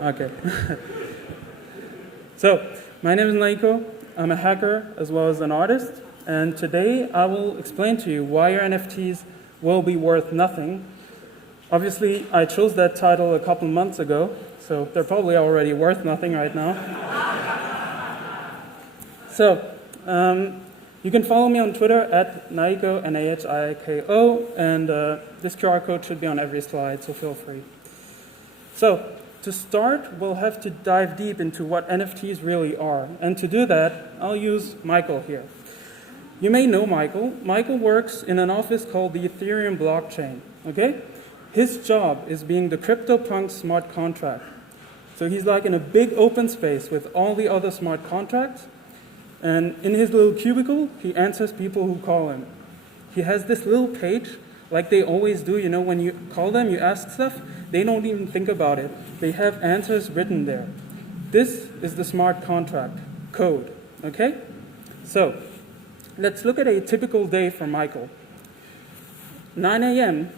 Okay. So, my name is Nahiko. I'm a hacker as well as an artist. And today I will explain to you why your NFTs will be worth nothing. Obviously, I chose that title a couple months ago, so they're probably already worth nothing right now. So, you can follow me on Twitter at Nahiko, Nahiko, and this QR code should be on every slide, so feel free. So, to start, we'll have to dive deep into what NFTs really are. And to do that, I'll use Michael here. You may know Michael. Michael works in an office called the Ethereum blockchain, okay? His job is being the CryptoPunk smart contract. So he's like in a big open space with all the other smart contracts, and in his little cubicle, he answers people who call him. He has this little page, like they always do, you know, when you call them, you ask stuff, they don't even think about it. They have answers written there. This is the smart contract code, okay? So, let's look at a typical day for Michael. 9 a.m.,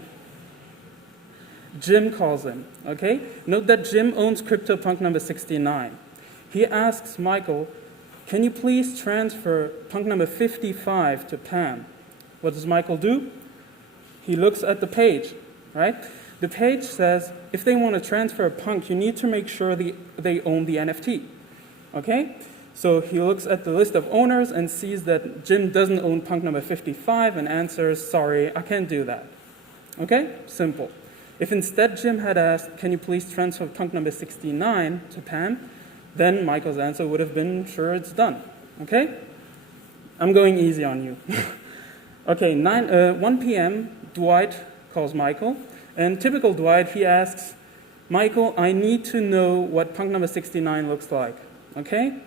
Jim calls him, okay? Note that Jim owns CryptoPunk number 69. He asks Michael, can you please transfer punk number 55 to Pam? What does Michael do? He looks at the page, right? The page says, if they want to transfer a punk, you need to make sure they own the NFT, okay? So he looks at the list of owners and sees that Jim doesn't own punk number 55 and answers, sorry, I can't do that, okay? Simple. If instead Jim had asked, can you please transfer punk number 69 to Pam, then Michael's answer would have been, sure, it's done, okay? I'm going easy on you. Okay, 1 p.m., Dwight calls Michael, and typical Dwight, he asks, Michael, I need to know what punk number 69 looks like, okay?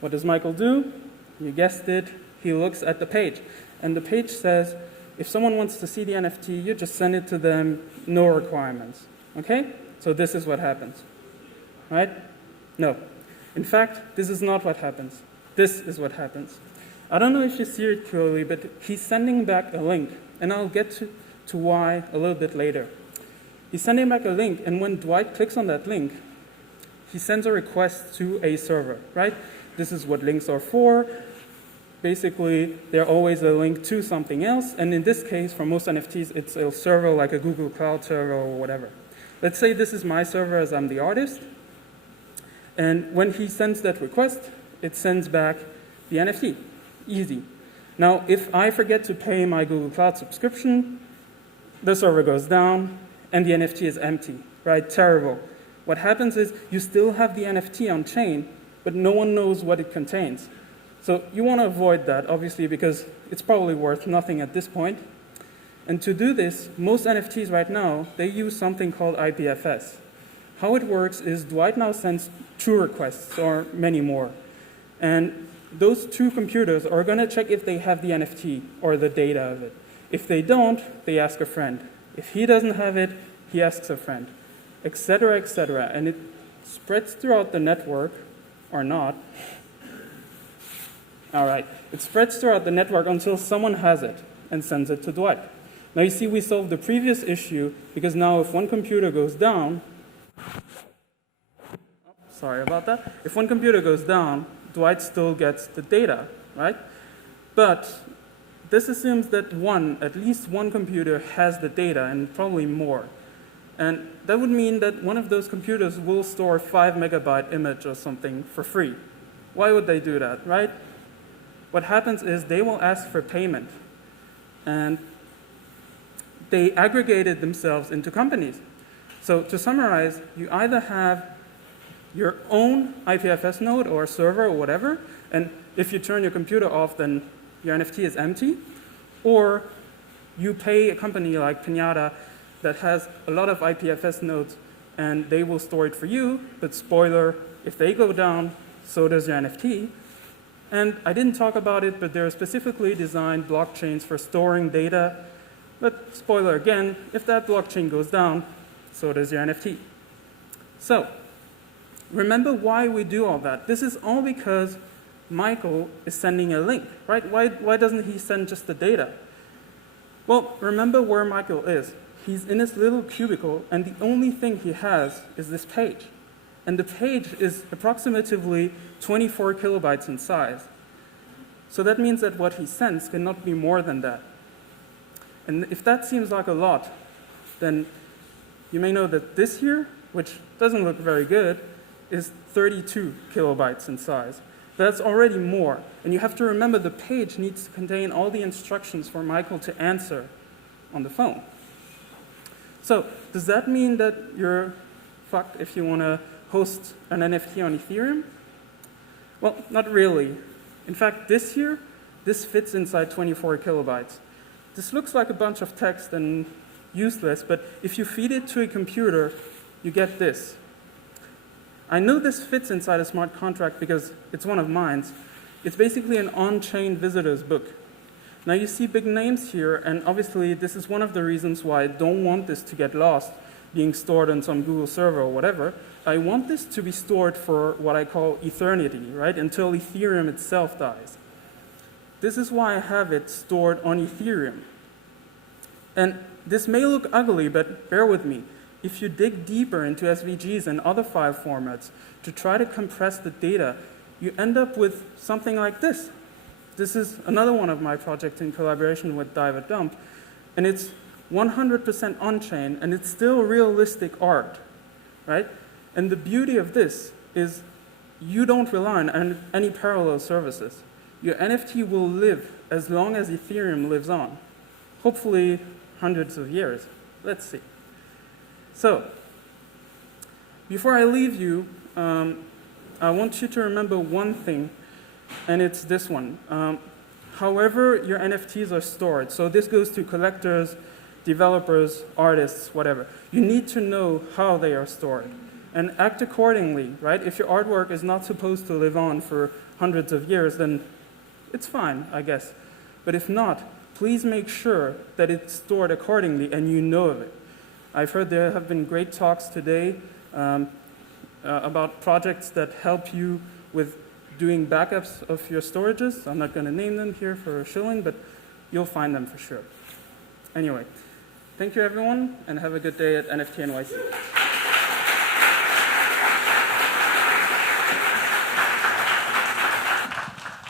What does Michael do? You guessed it, he looks at the page, and the page says, if someone wants to see the NFT, you just send it to them, no requirements, okay? So this is what happens, right? No. In fact, this is not what happens. This is what happens. I don't know if you see it clearly, but he's sending back a link, and I'll get to why a little bit later. He's sending back a link, and when Dwight clicks on that link, he sends a request to a server, right? This is what links are for. Basically, they're always a link to something else, and in this case, for most NFTs, it's a server like a Google Cloud server or whatever. Let's say this is my server as I'm the artist, and when he sends that request, it sends back the NFT. Easy. Now, if I forget to pay my Google Cloud subscription, the server goes down, and the NFT is empty, right? Terrible. What happens is you still have the NFT on chain, but no one knows what it contains. So you want to avoid that, obviously, because it's probably worth nothing at this point. And to do this, most NFTs right now, they use something called IPFS. How it works is Dwight now sends 2 requests, or many more. And those 2 computers are going to check if they have the NFT or the data of it. If they don't, they ask a friend. If he doesn't have it, he asks a friend, etc., etc. And it spreads throughout the network, or not. All right, it spreads throughout the network until someone has it and sends it to Dwight. Now you see we solved the previous issue because now if one computer goes down, sorry about that. If one computer goes down, Dwight still gets the data, right? But this assumes that at least one computer has the data and probably more. And that would mean that one of those computers will store a 5 megabyte image or something for free. Why would they do that, right? What happens is they will ask for payment. And they aggregated themselves into companies. So to summarize, you either have your own IPFS node or server or whatever, and if you turn your computer off, then your NFT is empty, or you pay a company like Pinata that has a lot of IPFS nodes, and they will store it for you, but spoiler, if they go down, so does your NFT. And I didn't talk about it, but there are specifically designed blockchains for storing data, but spoiler again, if that blockchain goes down, so does your NFT. So, remember why we do all that. This is all because Michael is sending a link, right? Why doesn't he send just the data? Well, remember where Michael is. He's in his little cubicle, and the only thing he has is this page. and the page is approximately 24 kilobytes in size. So that means that what he sends cannot be more than that. And if that seems like a lot, then you may know that this here, which doesn't look very good, is 32 kilobytes in size. That's already more. And you have to remember the page needs to contain all the instructions for Michael to answer on the phone. So does that mean that you're fucked if you want to host an NFT on Ethereum? Well, not really. In fact, this here, this fits inside 24 kilobytes. This looks like a bunch of text and useless, but if you feed it to a computer, you get this. I know this fits inside a smart contract because it's one of mine. It's basically an on-chain visitor's book. Now you see big names here, and obviously this is one of the reasons why I don't want this to get lost, being stored on some Google server or whatever. I want this to be stored for what I call eternity, right, until Ethereum itself dies. This is why I have it stored on Ethereum. And this may look ugly, but bear with me. If you dig deeper into SVGs and other file formats to try to compress the data, you end up with something like this. This is another one of my projects in collaboration with Diver Dump, and it's 100% on-chain, and it's still realistic art, right? And the beauty of this is you don't rely on any parallel services. Your NFT will live as long as Ethereum lives on, hopefully hundreds of years. Let's see. So, before I leave you, I want you to remember one thing, and it's this one. However your NFTs are stored, so this goes to collectors, developers, artists, whatever, you need to know how they are stored and act accordingly, right? If your artwork is not supposed to live on for hundreds of years, then it's fine, I guess. But if not, please make sure that it's stored accordingly and you know of it. I've heard there have been great talks today about projects that help you with doing backups of your storages. I'm not going to name them here for a shilling, but you'll find them for sure. Anyway, thank you everyone, and have a good day at NFT.NYC.